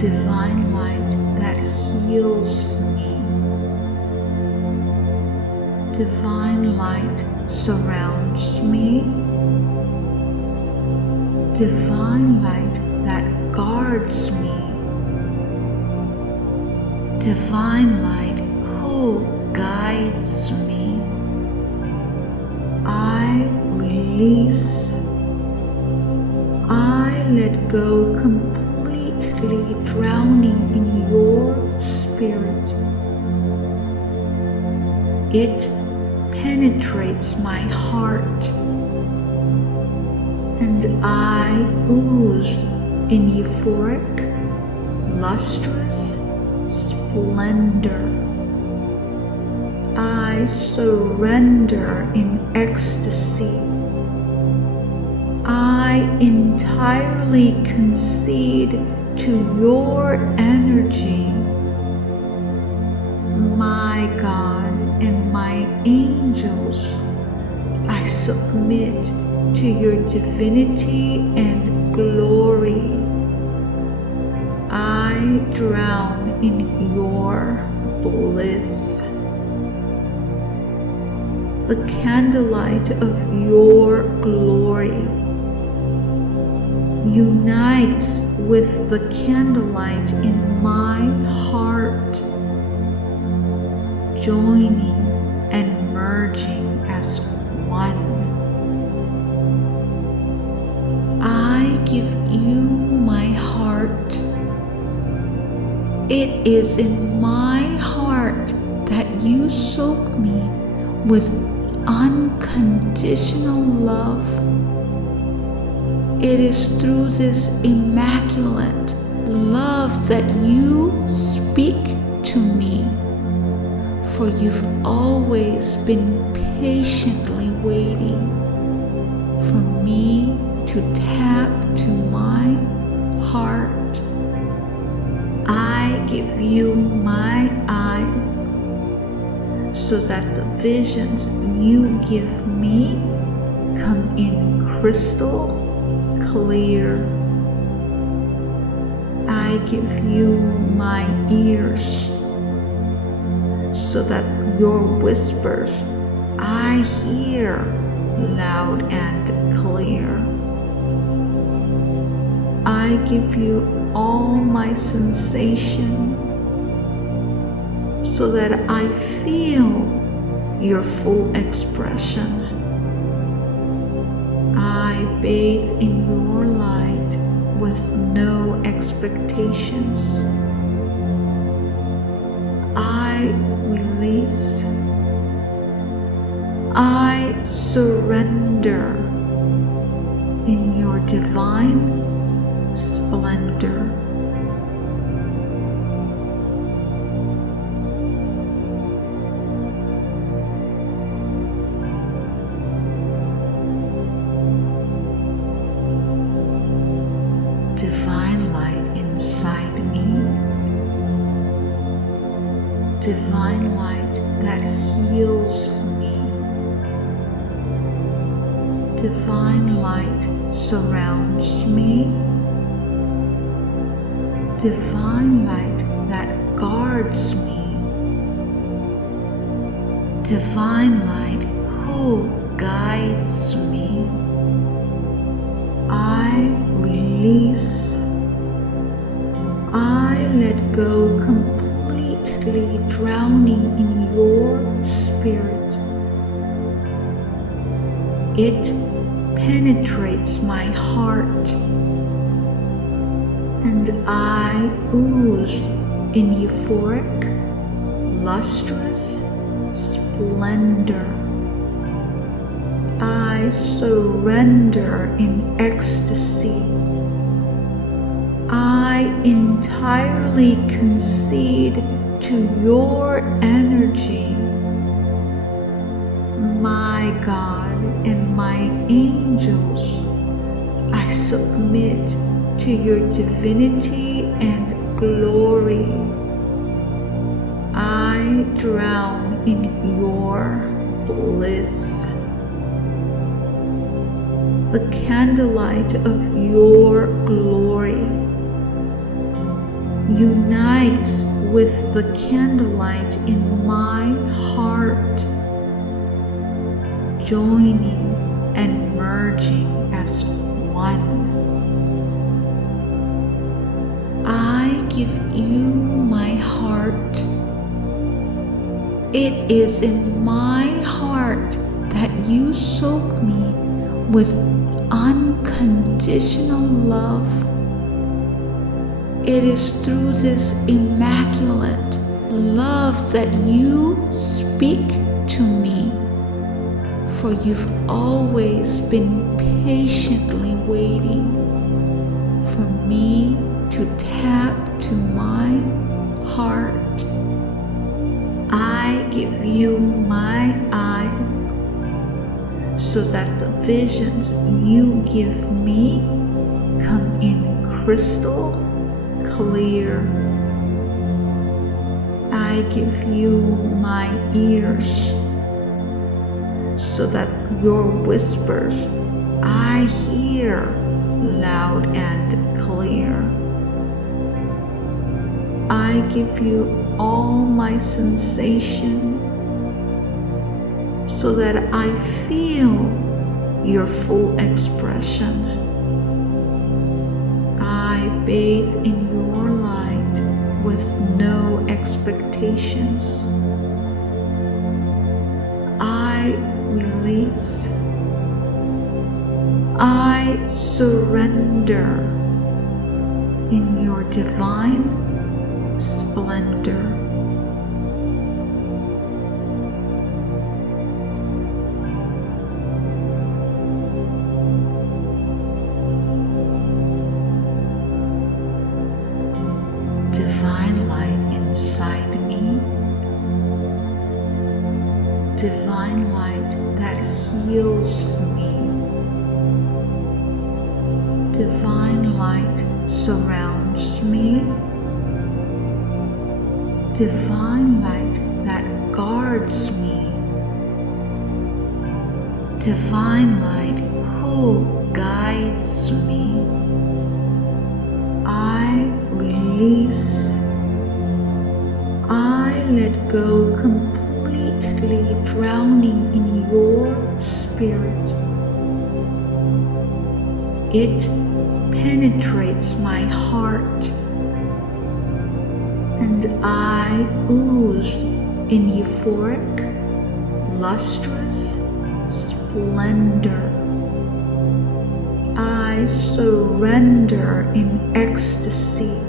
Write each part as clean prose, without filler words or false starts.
divine light that heals me. Divine light surrounds me. Divine light that guards me. Divine light who guides me. I release. I let go completely, drowning in your spirit. It penetrates my heart, and I ooze in euphoric, lustrous splendor. I surrender in ecstasy. I entirely concede to your energy. My God and my angels, I submit to your divinity and glory. I drown in your bliss. The candlelight of your glory unites with the candlelight in my heart, joining and merging as one. I give you my heart. It is in my heart that you soak me with unconditional love. It is through this immaculate love that you speak to me, for you've always been patiently waiting for me to tap to my heart. I give you my eyes so that the visions you give me come in crystal clear. I give you my ears so that your whispers I hear loud and clear. I give you all my sensation so that I feel your full expression. I bathe in your light with no expectations. I release. I surrender in your divine splendor. Divine light inside me. Divine light that heals me. Divine light surrounds me. Divine light that guards me. Divine light who guides me. I release. I let go completely, drowning in your spirit. It penetrates my heart, and I ooze in euphoric, lustrous splendor. I surrender in ecstasy. I entirely concede to your energy. My God and my angels, I submit to your divinity and glory. I drown in your bliss. The candlelight of your glory unites with the candlelight in my heart, joining and merging as one. I give you my heart. It is in my heart that you soak me with unconditional love. It is through this immaculate love that you speak to me, for you've always been patiently waiting for me to tap to my heart. I give you my eyes so that the visions you give me come in crystal clear. I give you my ears so that your whispers I hear loud and clear. I give you all my sensation so that I feel your full expression. I bathe in your light with no expectations. I release. I surrender in your divine splendor. Divine light inside me, divine light that heals me, divine light surrounds me, divine light that guards me, divine light who guides me. I release. I let go, completely drowning in your spirit. It penetrates my heart, and I ooze in euphoric, lustrous splendor. I surrender in ecstasy.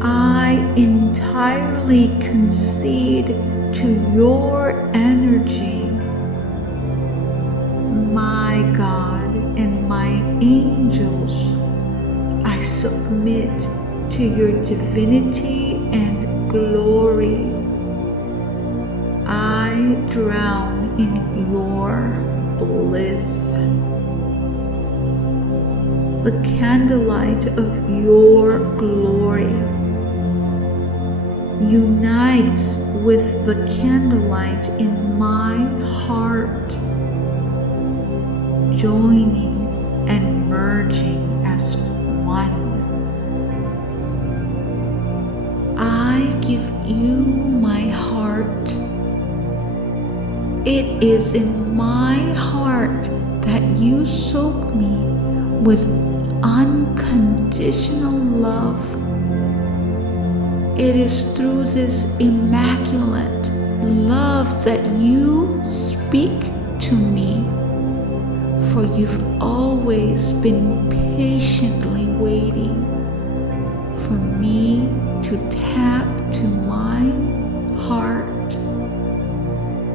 I entirely concede to your energy. My God and my angels, I submit to your divinity and glory. I drown in your bliss. The candlelight of your glory unites with the candlelight in my heart, joining and merging as one. I give you my heart. It is in my heart that you soak me with unconditional love. It is through this immaculate love that you speak to me, for you've always been patiently waiting for me to tap to my heart.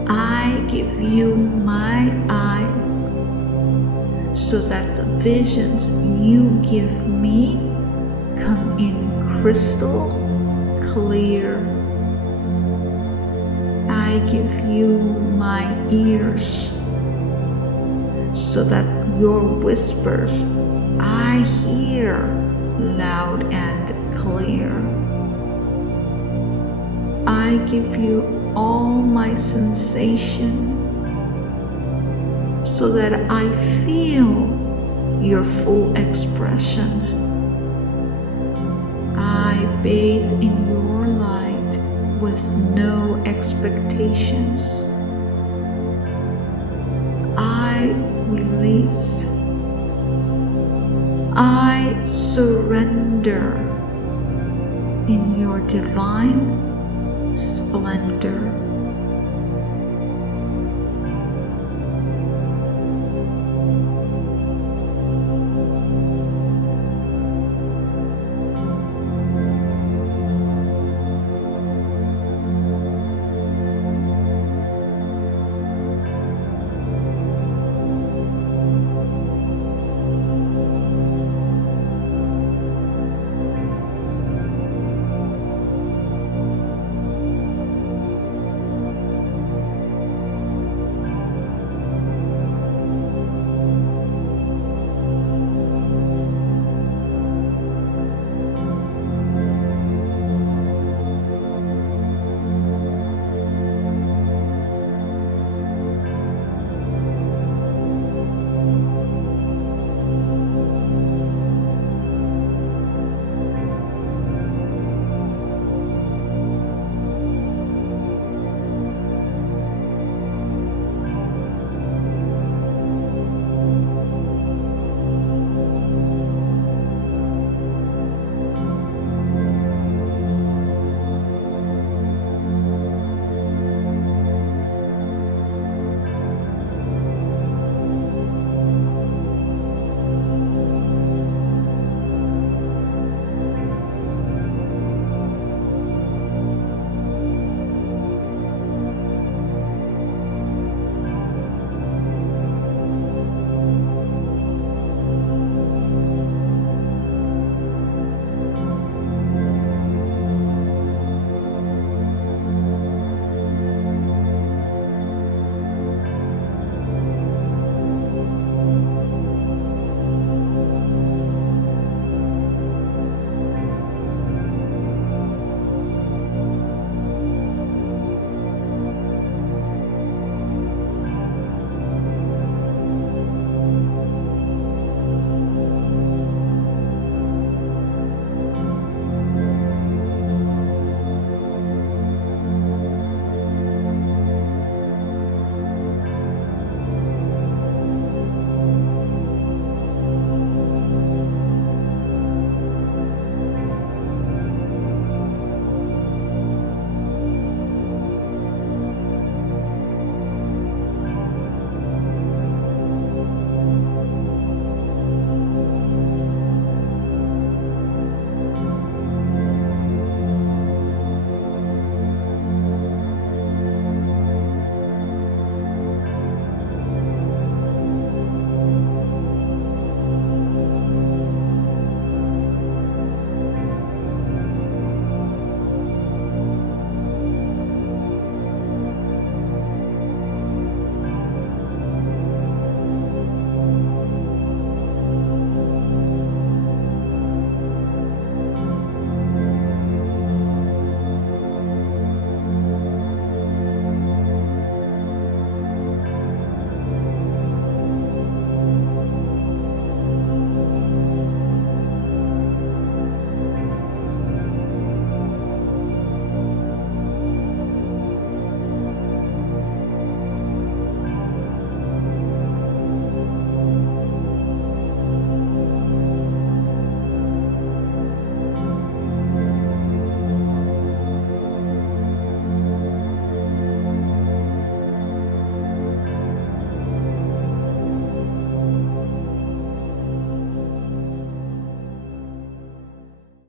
I give you my eyes so that the visions you give me come in crystal clear. I give you my ears so that your whispers I hear loud and clear. I give you all my sensation so that I feel your full expression. bathe in your light with no expectations. I release. I surrender in your divine splendor.